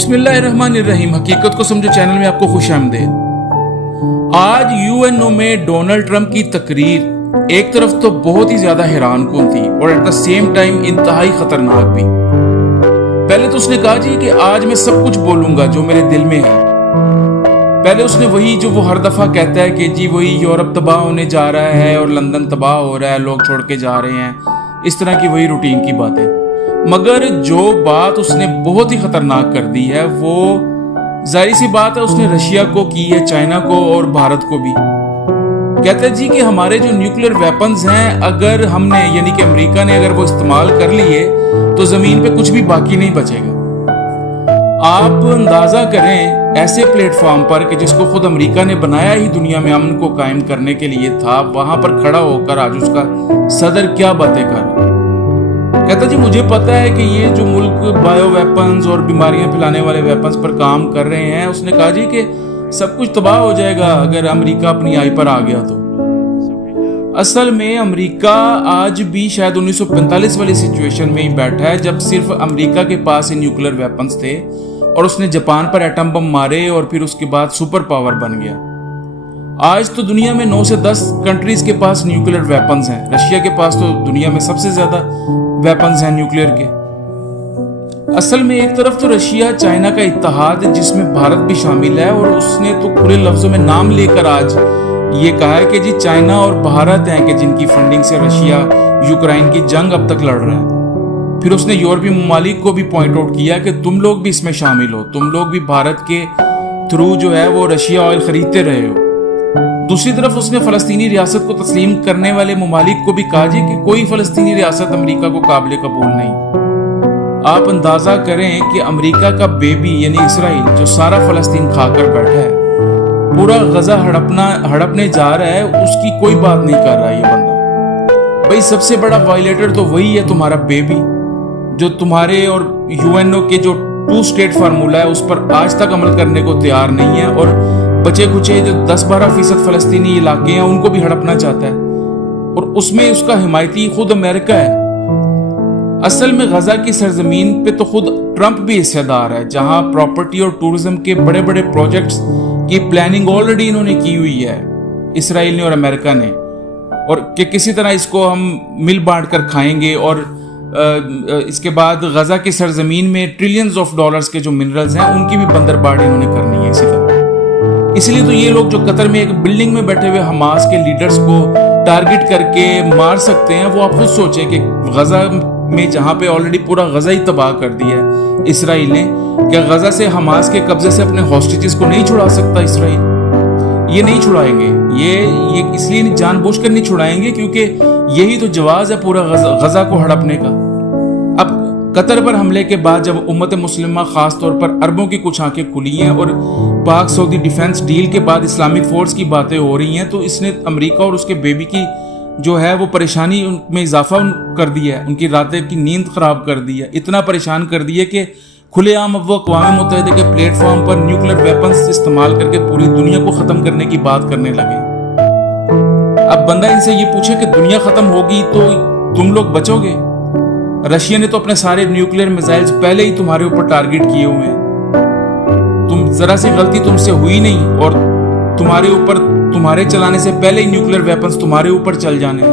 बिस्मिल्लाहिर्रहमानिर्रहीम। हकीकत को समझो चैनल में आपको खुश आमदीद। आज यूएनओ में डोनाल्ड ट्रंप की तकरीर एक तरफ तो बहुत ही ज्यादा हैरान कौन थी और एट द सेम टाइम इंतहाई खतरनाक भी। पहले तो उसने कहा जी कि आज मैं सब कुछ बोलूंगा जो मेरे दिल में है। पहले उसने वही जो वो हर दफा कहता है कि जी वही यूरोप तबाह होने जा रहा है और लंदन तबाह हो रहा है, लोग छोड़ के जा रहे हैं, इस तरह की वही रूटीन की बातें। मगर जो बात उसने बहुत ही खतरनाक कर दी है वो जाहिर सी बात है उसने रशिया को की है, चाइना को और भारत को भी। कहते हैं जी कि हमारे जो न्यूक्लियर वेपन्स हैं अगर हमने यानी कि अमेरिका ने अगर वो इस्तेमाल कर लिए तो जमीन पे कुछ भी बाकी नहीं बचेगा। आप अंदाजा करें ऐसे प्लेटफॉर्म पर कि जिसको खुद अमेरिका ने बनाया ही दुनिया में अमन को कायम करने के लिए था, वहां पर खड़ा होकर आज उसका सदर क्या बातें कर रहा है। कहता जी मुझे पता है कि ये जो मुल्क बायो वेपन्स और बीमारियां फैलाने वाले वेपन्स पर काम कर रहे हैं, उसने कहा जी कि सब कुछ तबाह हो जाएगा अगर अमेरिका अपनी आई पर आ गया तो। असल में अमेरिका आज भी शायद 1945 वाली सिचुएशन में ही बैठा है जब सिर्फ अमेरिका के पास ही न्यूक्लियर वेपन्स थे और उसने जापान पर एटम बम मारे और फिर उसके बाद सुपर पावर बन गया। आज तो दुनिया में 9 से 10 कंट्रीज के पास न्यूक्लियर वेपन्स हैं। रशिया के पास तो दुनिया में सबसे ज्यादा वेपन्स हैं न्यूक्लियर के। असल में एक तरफ तो रशिया चाइना का इत्तेहाद जिसमें भारत भी शामिल है और उसने तो खुले लफ्जों में नाम लेकर आज ये कहा है कि जी चाइना और भारत हैं कि जिनकी फंडिंग से रशिया यूक्रेन की जंग अब तक लड़ रहा है। फिर उसने यूरोपीय ममालिक को भी पॉइंट आउट किया कि तुम लोग भी इसमें शामिल हो, तुम लोग भी भारत के थ्रू जो है वो रशिया ऑयल खरीदते रहे हो। दूसरी तरफ उसने फलस्तीनी रियासत को तस्लीम करने वाले ममालिक को भी कहा जी कि कोई फलस्तीनी रियासत अमेरिका को काबिल कबूल नहीं। आप अंदाजा करें कि अमेरिका का बेबी यानी इसराइल जो सारा फलस्तीन खाकर बैठा है, पूरा गजा हड़पने जा रहा है, उसकी कोई बात नहीं कर रहा ये बंदा। भाई सबसे बड़ा वायलेटर तो वही है तुम्हारा बेबी जो तुम्हारे और यूएनओ के जो 2 स्टेट फार्मूला है उस पर आज तक अमल करने को तैयार नहीं है और बचे कुचे जो 10-12% फलस्तीनी इलाके हैं उनको भी हड़पना चाहता है और उसमें उसका हिमायती खुद अमेरिका है। असल में गजा की सरजमीन पे तो खुद ट्रंप भी हिस्सेदार है जहां प्रॉपर्टी और टूरिज्म के बड़े बड़े प्रोजेक्ट्स की प्लानिंग ऑलरेडी इन्होंने की हुई है इसराइल ने और अमेरिका ने, और कि किसी तरह इसको हम मिल बांट कर खाएंगे और इसके बाद गजा की सरजमीन में ट्रिलियंस ऑफ डॉलर्स के जो मिनरल्स हैं उनकी भी बंदरबांट इन्होंने करनी है इसी तरह। इसलिए तो ये लोग जो कतर में एक बिल्डिंग में बैठे हुए हमास के लीडर्स को टारगेट करके मार सकते हैं, वो आप खुद सोचें कि गजा में जहां पे ऑलरेडी पूरा गजा ही तबाह कर दिया है इसराइल ने, क्या गजा से हमास के कब्जे से अपने हॉस्टेजेस को नहीं छुड़ा सकता इसराइल? ये नहीं छुड़ाएंगे, ये इसलिए जानबूझकर नहीं छुड़ाएंगे क्योंकि यही तो जवाब है पूरा गजा को हड़पने का। अब कतर पर हमले के बाद जब उम्मत मुस्लिमा खास तौर पर अरबों की कुछ आंखें खुली हैं और पाक सऊदी डिफेंस डील के बाद इस्लामिक फोर्स की बातें हो रही हैं, तो इसने अमेरिका और उसके बेबी की जो है वो परेशानी में इजाफा कर दिया है, उनकी रातें की नींद खराब कर दी है, इतना परेशान कर दिया कि खुलेआम अब वो अक़वाम मुत्तहिदा के प्लेटफॉर्म पर न्यूक्लियर वेपन्स इस्तेमाल करके पूरी दुनिया को खत्म करने की बात करने लगे। अब बंदा इनसे ये पूछे कि दुनिया खत्म होगी तो तुम लोग बचोगे? रशिया ने तो अपने सारे न्यूक्लियर मिसाइल्स पहले ही तुम्हारे ऊपर टारगेट किए हुए हैं। तुम जरा सी गलती तुमसे हुई नहीं और तुम्हारे चलाने से पहले ही न्यूक्लियर वेपन्स तुम्हारे ऊपर चल जाने हैं।